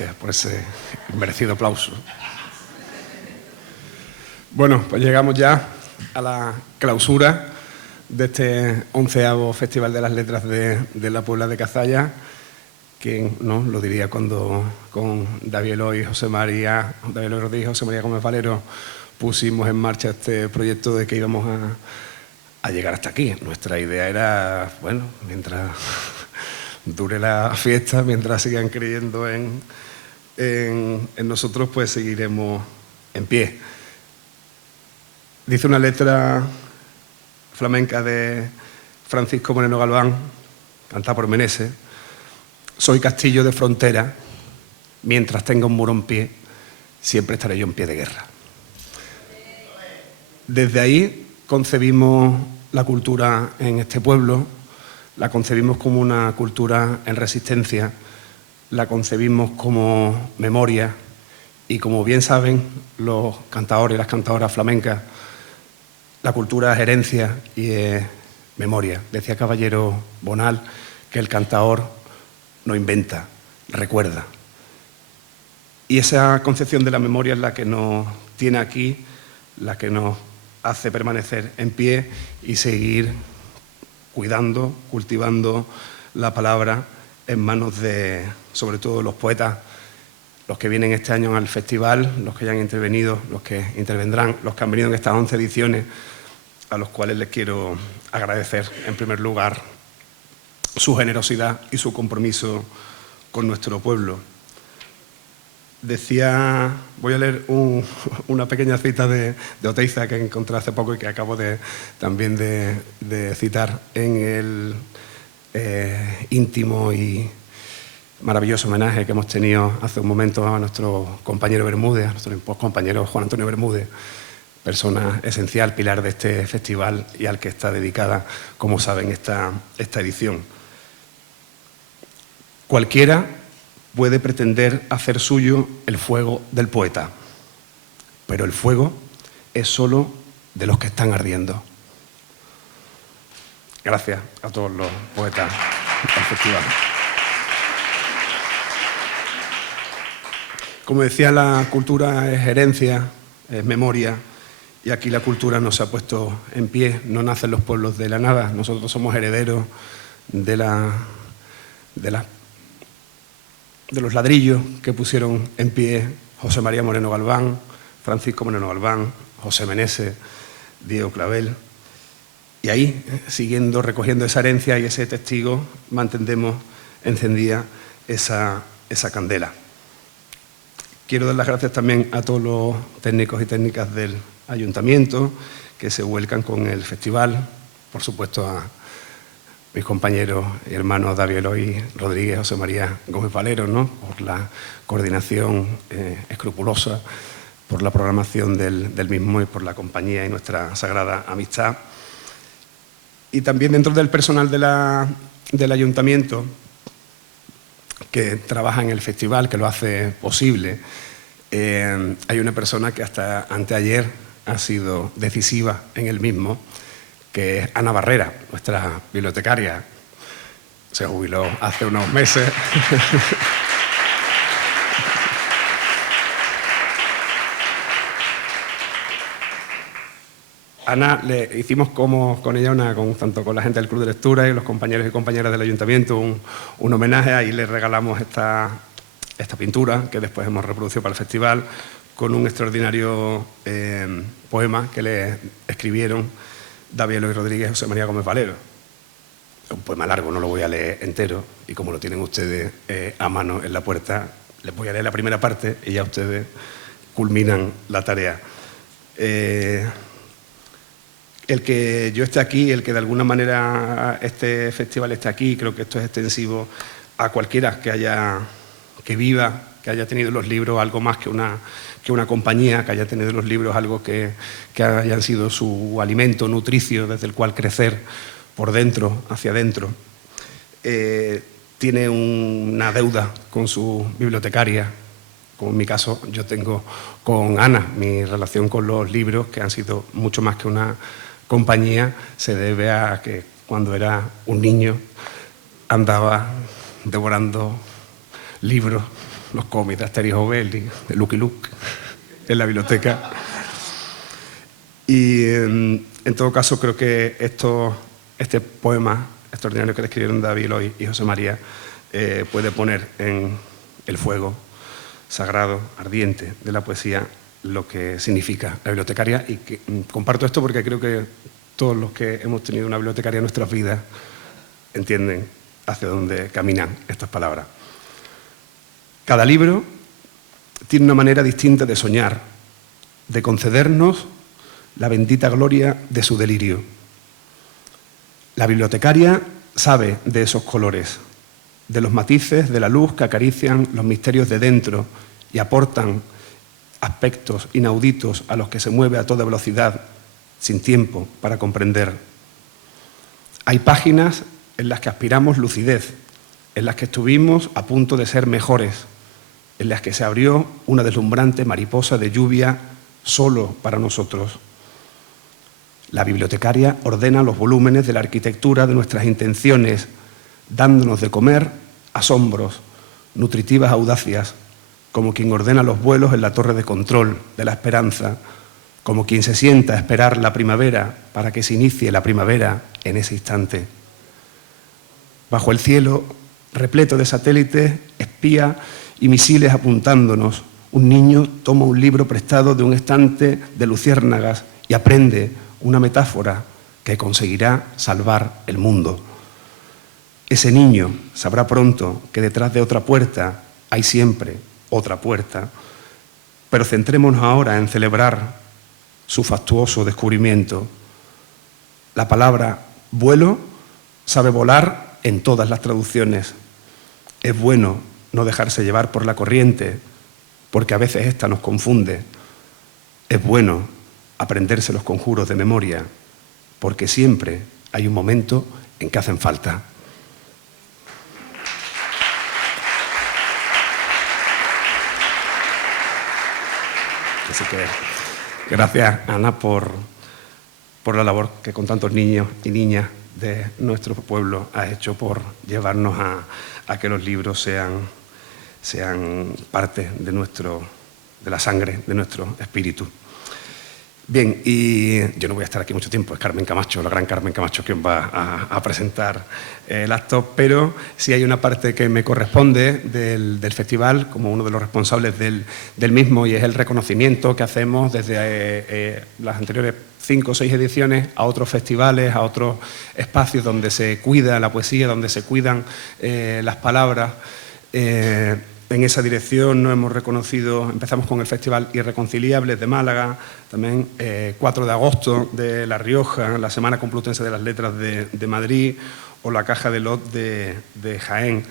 Gracias por ese merecido aplauso. Bueno, pues llegamos ya a la clausura de este 11º Festival de las Letras de la Puebla de Cazalla, que no lo diría cuando con David Eloy Rodríguez y José María Gómez Valero pusimos en marcha este proyecto de que íbamos a llegar hasta aquí. Nuestra idea era, bueno, mientras dure la fiesta, mientras sigan creyendo en nosotros, pues seguiremos en pie. Dice una letra flamenca de Francisco Moreno Galván, cantada por Meneses: soy castillo de frontera, mientras tenga un muro en pie, siempre estaré yo en pie de guerra. Desde ahí concebimos la cultura en este pueblo, la concebimos como una cultura en resistencia, la concebimos como memoria y, como bien saben los cantadores y las cantadoras flamencas, la cultura es herencia y es memoria. Decía Caballero Bonal que el cantador no inventa, recuerda. Y esa concepción de la memoria es la que nos tiene aquí, la que nos hace permanecer en pie y seguir cuidando, cultivando la palabra en manos de, sobre todo, los poetas, los que vienen este año al festival, los que ya han intervenido, los que intervendrán, los que han venido en estas 11 ediciones, a los cuales les quiero agradecer, en primer lugar, su generosidad y su compromiso con nuestro pueblo. Decía, voy a leer una pequeña cita de Oteiza que encontré hace poco y que acabo también de citar en el íntimo y maravilloso homenaje que hemos tenido hace un momento a nuestro compañero Bermúdez, a nuestro compañero Juan Antonio Bermúdez, persona esencial, pilar de este festival y al que está dedicada, como saben, esta edición. Cualquiera puede pretender hacer suyo el fuego del poeta, pero el fuego es solo de los que están ardiendo. Gracias a todos los poetas del festival. Como decía, la cultura es herencia, es memoria, y aquí la cultura no se ha puesto en pie, no nacen los pueblos de la nada. Nosotros somos herederos de los ladrillos que pusieron en pie José María Moreno Galván, Francisco Moreno Galván, José Meneses, Diego Clavel. Y ahí, siguiendo, recogiendo esa herencia y ese testigo, mantendemos encendida esa candela. Quiero dar las gracias también a todos los técnicos y técnicas del Ayuntamiento que se vuelcan con el festival, por supuesto a mis compañeros y hermanos David Eloy Rodríguez, José María Gómez Valero, ¿no?, por la coordinación escrupulosa, por la programación del mismo y por la compañía y nuestra sagrada amistad. Y también dentro del personal del Ayuntamiento que trabaja en el festival, que lo hace posible, hay una persona que hasta anteayer ha sido decisiva en el mismo, que es Ana Barrera, nuestra bibliotecaria. Se jubiló hace unos meses. Ana, le hicimos con ella, tanto con la gente del Club de Lectura y los compañeros y compañeras del Ayuntamiento, un homenaje. Ahí le regalamos esta pintura que después hemos reproducido para el festival, con un extraordinario poema que le escribieron David Eloy Rodríguez y José María Gómez Valero. Es un poema largo, no lo voy a leer entero, y como lo tienen ustedes a mano en la puerta, les voy a leer la primera parte y ya ustedes culminan la tarea. El que yo esté aquí, el que de alguna manera este festival esté aquí, creo que esto es extensivo a cualquiera que viva, que haya tenido los libros algo más que una compañía, que haya tenido los libros algo que hayan sido su alimento nutricio desde el cual crecer por dentro, hacia adentro. Tiene una deuda con su bibliotecaria, como en mi caso yo tengo con Ana. Mi relación con los libros, que han sido mucho más que una compañía, se debe a que cuando era un niño andaba devorando libros los cómics de Asterix Obelix, de Lucky Luke, en la biblioteca. Y en todo caso creo que este poema extraordinario que le escribieron David Eloy y José María puede poner en el fuego sagrado, ardiente de la poesía lo que significa la bibliotecaria, y que, comparto esto porque creo que todos los que hemos tenido una bibliotecaria en nuestras vidas entienden hacia dónde caminan estas palabras. Cada libro tiene una manera distinta de soñar, de concedernos la bendita gloria de su delirio. La bibliotecaria sabe de esos colores, de los matices de la luz que acarician los misterios de dentro y aportan aspectos inauditos a los que se mueve a toda velocidad, sin tiempo para comprender. Hay páginas en las que aspiramos lucidez, en las que estuvimos a punto de ser mejores, en las que se abrió una deslumbrante mariposa de lluvia solo para nosotros. La bibliotecaria ordena los volúmenes de la arquitectura de nuestras intenciones, dándonos de comer asombros, nutritivas audacias, como quien ordena los vuelos en la torre de control de la esperanza, como quien se sienta a esperar la primavera para que se inicie la primavera en ese instante. Bajo el cielo, repleto de satélites, espía y misiles apuntándonos, un niño toma un libro prestado de un estante de luciérnagas y aprende una metáfora que conseguirá salvar el mundo. Ese niño sabrá pronto que detrás de otra puerta hay siempre otra puerta, pero centrémonos ahora en celebrar su fastuoso descubrimiento. La palabra vuelo sabe volar en todas las traducciones. Es bueno no dejarse llevar por la corriente, porque a veces esta nos confunde. Es bueno aprenderse los conjuros de memoria, porque siempre hay un momento en que hacen falta. Así que gracias, Ana, por la labor que con tantos niños y niñas de nuestro pueblo has hecho por llevarnos a que los libros sean parte de la sangre de nuestro espíritu. Bien, y yo no voy a estar aquí mucho tiempo, es Carmen Camacho, la gran Carmen Camacho, quien va a presentar el acto, pero sí hay una parte que me corresponde del festival como uno de los responsables del mismo, y es el reconocimiento que hacemos desde las anteriores 5 o 6 ediciones a otros festivales, a otros espacios donde se cuida la poesía, donde se cuidan las palabras. En esa dirección nos hemos reconocido, empezamos con el Festival Irreconciliables de Málaga, también 4 de agosto de La Rioja, la Semana Complutense de las Letras de Madrid o la Caja de Lot de Jaén.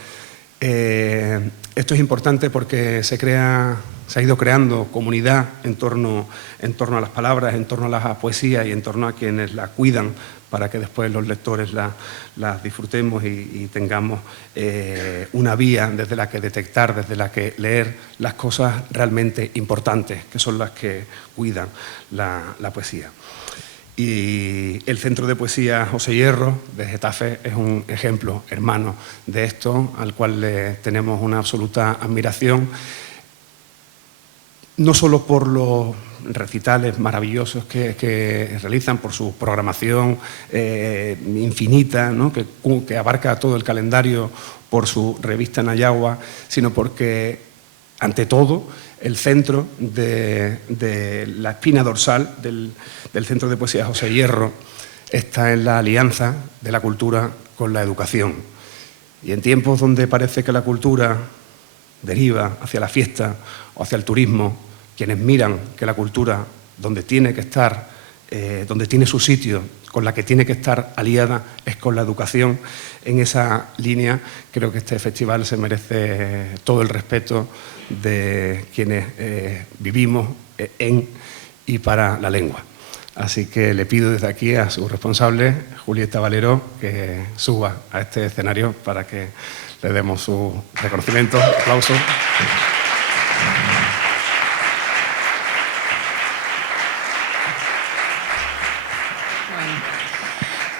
Esto es importante porque se ha ido creando comunidad en torno a las palabras, en torno a la poesía y en torno a quienes la cuidan, para que después los lectores las disfrutemos y tengamos una vía desde la que detectar, desde la que leer las cosas realmente importantes, que son las que cuidan la poesía. Y el Centro de Poesía José Hierro de Getafe es un ejemplo hermano de esto, al cual le tenemos una absoluta admiración, no solo por los recitales maravillosos que realizan, por su programación infinita, ¿no? que abarca todo el calendario, por su revista Nayagua, sino porque, ante todo, el centro de la espina dorsal del Centro de Poesía José Hierro está en la alianza de la cultura con la educación. Y en tiempos donde parece que la cultura deriva hacia la fiesta o hacia el turismo, quienes miran que la cultura, donde tiene que estar, donde tiene su sitio, con la que tiene que estar aliada, es con la educación. En esa línea creo que este festival se merece todo el respeto de quienes vivimos en y para la lengua. Así que le pido desde aquí a su responsable, Julieta Valero, que suba a este escenario para que le demos su reconocimiento, aplauso.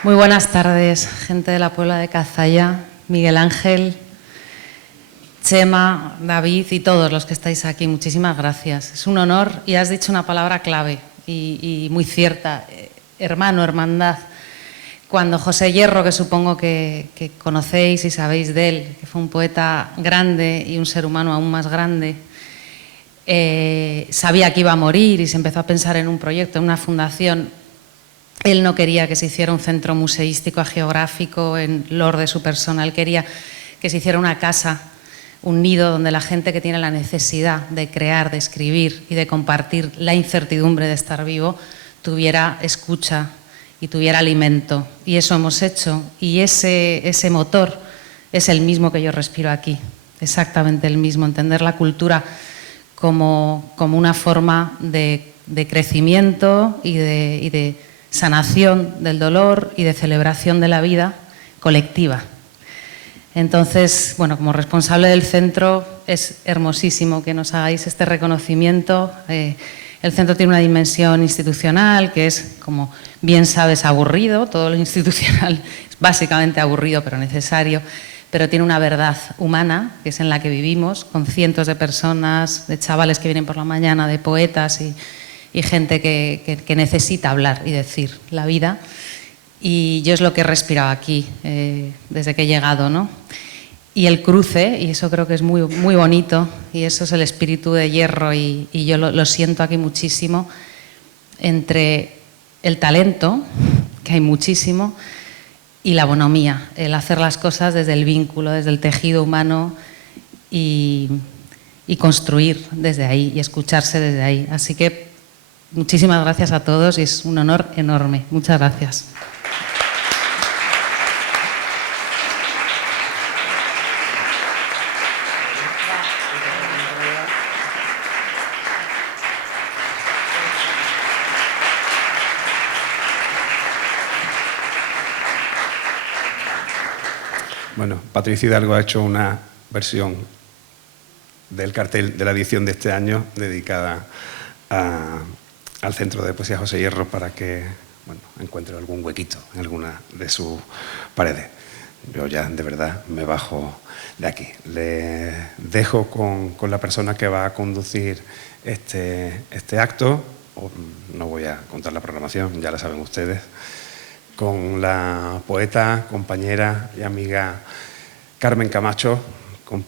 Muy buenas tardes, gente de la Puebla de Cazalla, Miguel Ángel, Chema, David y todos los que estáis aquí, muchísimas gracias. Es un honor y has dicho una palabra clave y muy cierta, hermano, hermandad. Cuando José Hierro, que supongo que conocéis y sabéis de él, que fue un poeta grande y un ser humano aún más grande, sabía que iba a morir y se empezó a pensar en un proyecto, en una fundación. Él no quería que se hiciera un centro museístico geográfico en lor de su persona, él quería que se hiciera una casa, un nido donde la gente que tiene la necesidad de crear, de escribir y de compartir la incertidumbre de estar vivo, tuviera escucha y tuviera alimento. Y eso hemos hecho. Y ese motor es el mismo que yo respiro aquí, exactamente el mismo. Entender la cultura como una forma de crecimiento y de sanación del dolor y de celebración de la vida colectiva. Entonces, bueno, como responsable del centro es hermosísimo que nos hagáis este reconocimiento. El centro tiene una dimensión institucional que es, como bien sabes, aburrido. Todo lo institucional es básicamente aburrido, pero necesario. Pero tiene una verdad humana, que es en la que vivimos, con cientos de personas, de chavales que vienen por la mañana, de poetas y gente que necesita hablar y decir la vida. Y yo es lo que he respirado aquí desde que he llegado, ¿no? Y el cruce, y eso creo que es muy, muy bonito, y eso es el espíritu de Hierro, y yo lo siento aquí muchísimo, entre el talento, que hay muchísimo, y la bonomía, el hacer las cosas desde el vínculo, desde el tejido humano y construir desde ahí y escucharse desde ahí. Así que muchísimas gracias a todos y es un honor enorme. Muchas gracias. Bueno, Patricia Hidalgo ha hecho una versión del cartel de la edición de este año dedicada al Centro de Poesía José Hierro para que encuentre algún huequito en alguna de sus paredes. Yo ya de verdad me bajo de aquí. Le dejo con la persona que va a conducir este acto. No voy a contar la programación, ya la saben ustedes. Con la poeta, compañera y amiga Carmen Camacho, con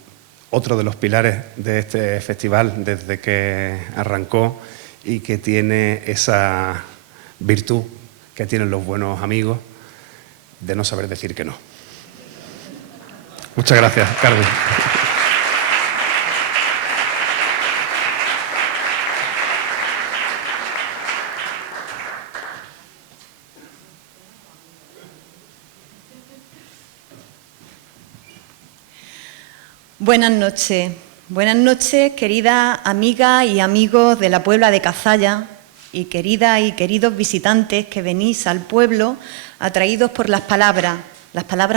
otro de los pilares de este festival desde que arrancó y que tiene esa virtud que tienen los buenos amigos de no saber decir que no. Muchas gracias, Carmen. Buenas noches, querida amiga y amigos de la Puebla de Cazalla y queridas y queridos visitantes que venís al pueblo atraídos por las palabras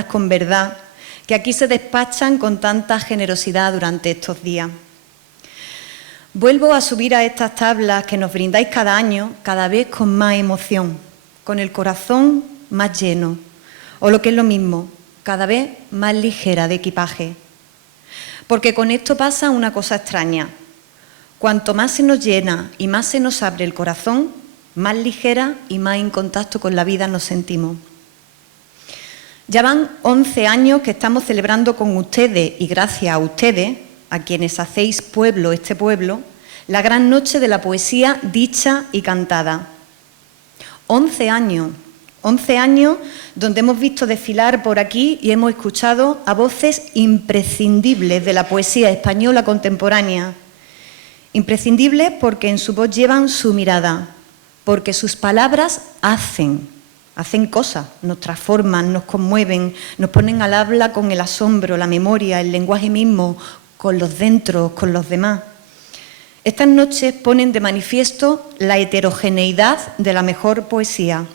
con verdad, que aquí se despachan con tanta generosidad durante estos días. Vuelvo a subir a estas tablas que nos brindáis cada año, cada vez con más emoción, con el corazón más lleno, o lo que es lo mismo, cada vez más ligera de equipaje. Porque con esto pasa una cosa extraña. Cuanto más se nos llena y más se nos abre el corazón, más ligera y más en contacto con la vida nos sentimos. Ya van 11 años que estamos celebrando con ustedes y gracias a ustedes, a quienes hacéis pueblo este pueblo, la gran noche de la poesía dicha y cantada. 11 años donde hemos visto desfilar por aquí y hemos escuchado a voces imprescindibles de la poesía española contemporánea. Imprescindibles porque en su voz llevan su mirada, porque sus palabras hacen cosas, nos transforman, nos conmueven, nos ponen al habla con el asombro, la memoria, el lenguaje mismo, con los dentros, con los demás. Estas noches ponen de manifiesto la heterogeneidad de la mejor poesía.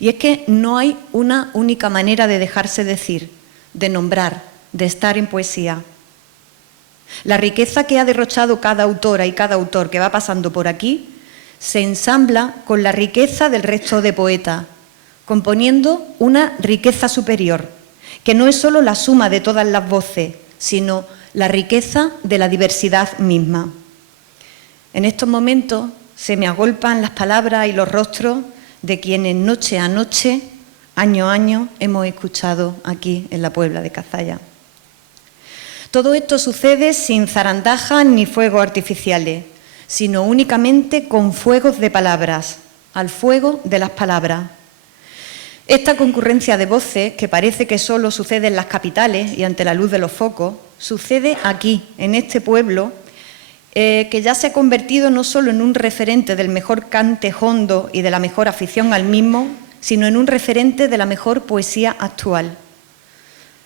Y es que no hay una única manera de dejarse decir, de nombrar, de estar en poesía. La riqueza que ha derrochado cada autora y cada autor que va pasando por aquí se ensambla con la riqueza del resto de poetas, componiendo una riqueza superior, que no es solo la suma de todas las voces, sino la riqueza de la diversidad misma. En estos momentos se me agolpan las palabras y los rostros de quienes noche a noche, año a año, hemos escuchado aquí en la Puebla de Cazalla. Todo esto sucede sin zarandajas ni fuegos artificiales, sino únicamente con fuegos de palabras, al fuego de las palabras. Esta concurrencia de voces, que parece que solo sucede en las capitales y ante la luz de los focos, sucede aquí, en este pueblo, que ya se ha convertido no solo en un referente del mejor cante hondo y de la mejor afición al mismo, sino en un referente de la mejor poesía actual.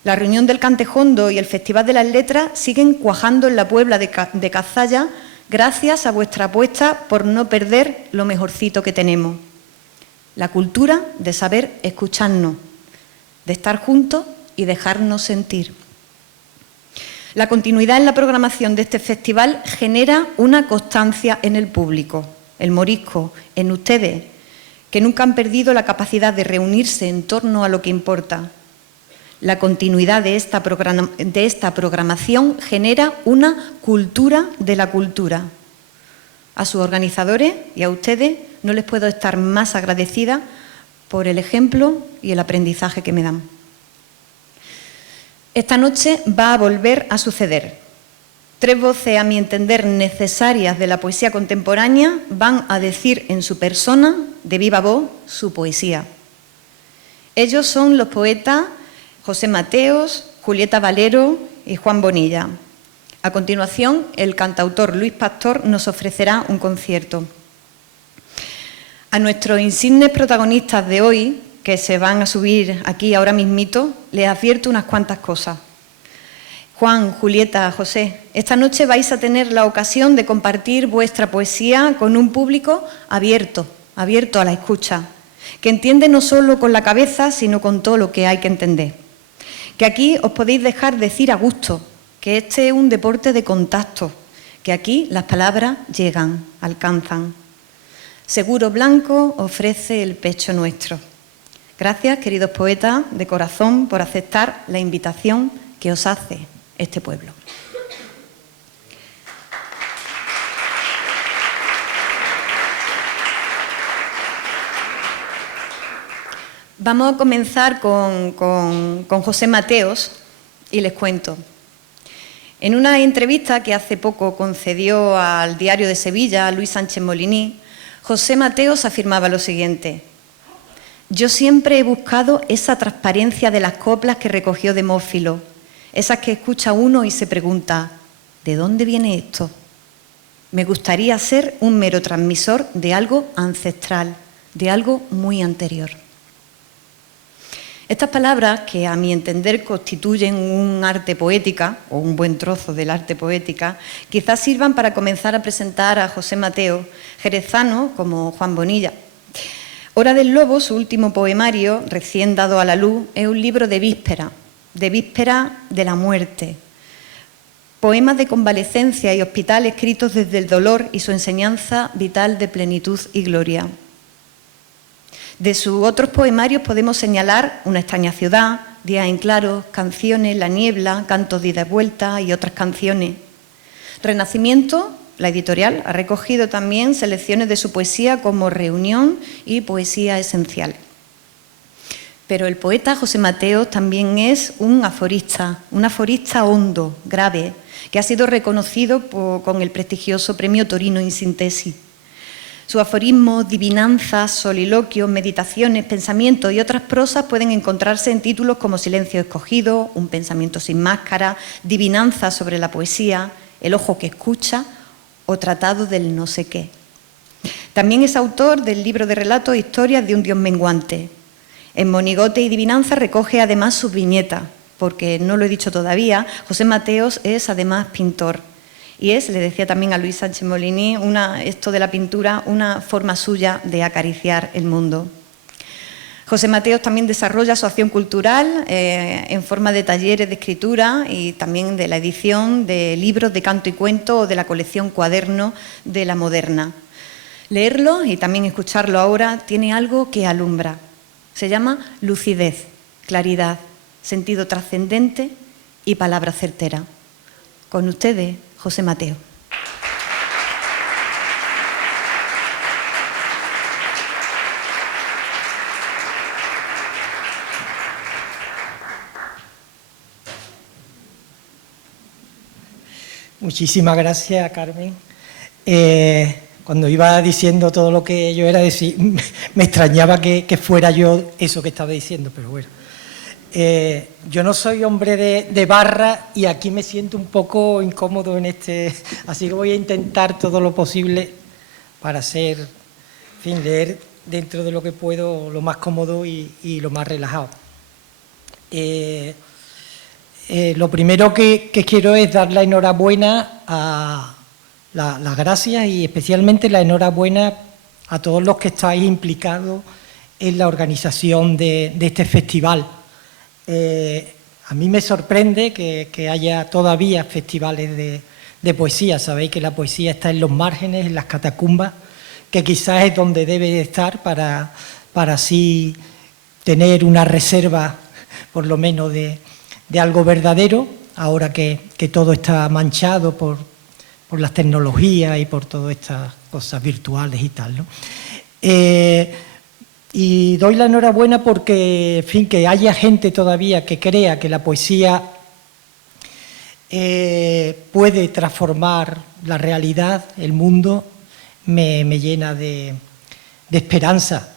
La reunión del cante hondo y el Festival de las Letras siguen cuajando en la Puebla de Cazalla gracias a vuestra apuesta por no perder lo mejorcito que tenemos. La cultura de saber escucharnos, de estar juntos y dejarnos sentir. La continuidad en la programación de este festival genera una constancia en el público, el morisco, en ustedes, que nunca han perdido la capacidad de reunirse en torno a lo que importa. La continuidad de esta programación genera una cultura de la cultura. A sus organizadores y a ustedes no les puedo estar más agradecida por el ejemplo y el aprendizaje que me dan. Esta noche va a volver a suceder. 3 voces, a mi entender, necesarias de la poesía contemporánea van a decir en su persona, de viva voz, su poesía. Ellos son los poetas José Mateos, Julieta Valero y Juan Bonilla. A continuación, el cantautor Luis Pastor nos ofrecerá un concierto. A nuestros insignes protagonistas de hoy, que se van a subir aquí ahora mismito, les advierto unas cuantas cosas. Juan, Julieta, José, esta noche vais a tener la ocasión de compartir vuestra poesía con un público abierto a la escucha, que entiende no solo con la cabeza, sino con todo lo que hay que entender. Que aquí os podéis dejar decir a gusto, que este es un deporte de contacto, que aquí las palabras llegan, alcanzan. Seguro Blanco ofrece el pecho nuestro. Gracias, queridos poetas, de corazón, por aceptar la invitación que os hace este pueblo. Vamos a comenzar con José Mateos y les cuento. En una entrevista que hace poco concedió al Diario de Sevilla, a Luis Sánchez Moliní, José Mateos afirmaba lo siguiente: yo siempre he buscado esa transparencia de las coplas que recogió Demófilo, esas que escucha uno y se pregunta, ¿de dónde viene esto? Me gustaría ser un mero transmisor de algo ancestral, de algo muy anterior. Estas palabras, que a mi entender constituyen un arte poética, o un buen trozo del arte poética, quizás sirvan para comenzar a presentar a José Mateos, jerezano como Juan Bonilla. Hora del Lobo, su último poemario, recién dado a la luz, es un libro de víspera de la muerte. Poemas de convalecencia y hospital escritos desde el dolor y su enseñanza vital de plenitud y gloria. De sus otros poemarios podemos señalar Una extraña ciudad, Días en claro, Canciones, La niebla, Cantos de ida y vuelta y otras canciones. Renacimiento, la editorial, ha recogido también selecciones de su poesía como Reunión y Poesía esencial. Pero el poeta José Mateos también es un aforista hondo, grave, que ha sido reconocido con el prestigioso Premio Torino in Sintesi. Sus aforismos, divinanzas, soliloquios, meditaciones, pensamientos y otras prosas pueden encontrarse en títulos como Silencio escogido, Un pensamiento sin máscara, Divinanzas sobre la poesía, El ojo que escucha o Tratado del no sé qué. También es autor del libro de relatos Historias de un Dios menguante. En Monigote y Divinanza recoge además sus viñetas, porque no lo he dicho todavía, José Mateos es además pintor. Y es, le decía también a Luis Sánchez Moliní, esto de la pintura, una forma suya de acariciar el mundo. José Mateos también desarrolla su acción cultural en forma de talleres de escritura y también de la edición de libros de canto y cuento o de la colección Cuaderno de la Moderna. Leerlo y también escucharlo ahora tiene algo que alumbra. Se llama lucidez, claridad, sentido trascendente y palabra certera. Con ustedes, José Mateo. Muchísimas gracias, Carmen. Cuando iba diciendo todo lo que yo era decir, me extrañaba que fuera yo eso que estaba diciendo, pero bueno. Yo no soy hombre de barra y aquí me siento un poco incómodo en así que voy a intentar todo lo posible para leer dentro de lo que puedo lo más cómodo y lo más relajado. Lo primero que quiero es dar la enhorabuena las gracias y especialmente la enhorabuena a todos los que estáis implicados en la organización de este festival. A mí me sorprende que haya todavía festivales de poesía. Sabéis que la poesía está en los márgenes, en las catacumbas, que quizás es donde debe de estar para así tener una reserva, por lo menos, de algo verdadero, ahora que todo está manchado por las tecnologías y por todas estas cosas virtuales y tal, ¿no? Y doy la enhorabuena porque, en fin, que haya gente todavía que crea que la poesía puede transformar la realidad, el mundo, me llena de esperanza.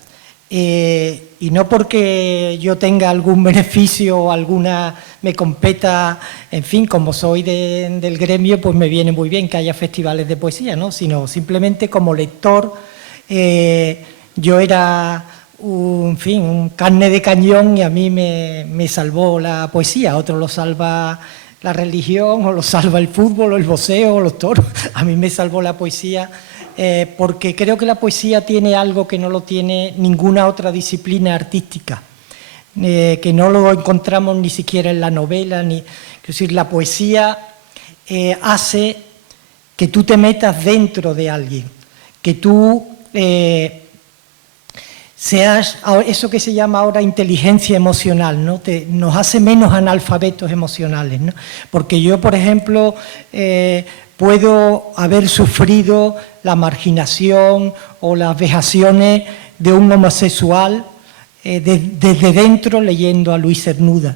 Y no porque yo tenga algún beneficio o me competa, en fin, como soy del gremio, pues me viene muy bien que haya festivales de poesía, ¿no? Sino simplemente como lector, yo era un carne de cañón y a mí me salvó la poesía, a otros lo salva la religión o lo salva el fútbol o el boxeo o los toros, a mí me salvó la poesía. Porque creo que la poesía tiene algo que no lo tiene ninguna otra disciplina artística, que no lo encontramos ni siquiera en la novela, es decir, la poesía hace que tú te metas dentro de alguien, que tú seas eso que se llama ahora inteligencia emocional, ¿no? Nos hace menos analfabetos emocionales, ¿no? Porque yo, por ejemplo, puedo haber sufrido la marginación o las vejaciones de un homosexual desde dentro leyendo a Luis Cernuda.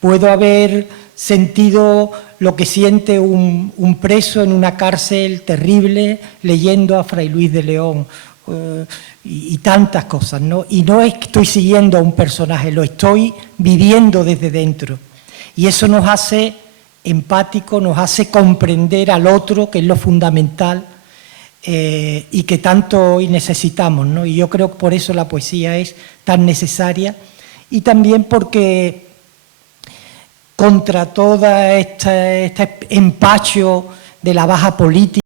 Puedo haber sentido lo que siente un preso en una cárcel terrible leyendo a Fray Luis de León y tantas cosas, ¿no? Y no es que estoy siguiendo a un personaje, lo estoy viviendo desde dentro. Y eso nos hace empático, nos hace comprender al otro, que es lo fundamental y que tanto hoy necesitamos, ¿no? Y yo creo que por eso la poesía es tan necesaria y también porque contra todo este empacho de la baja política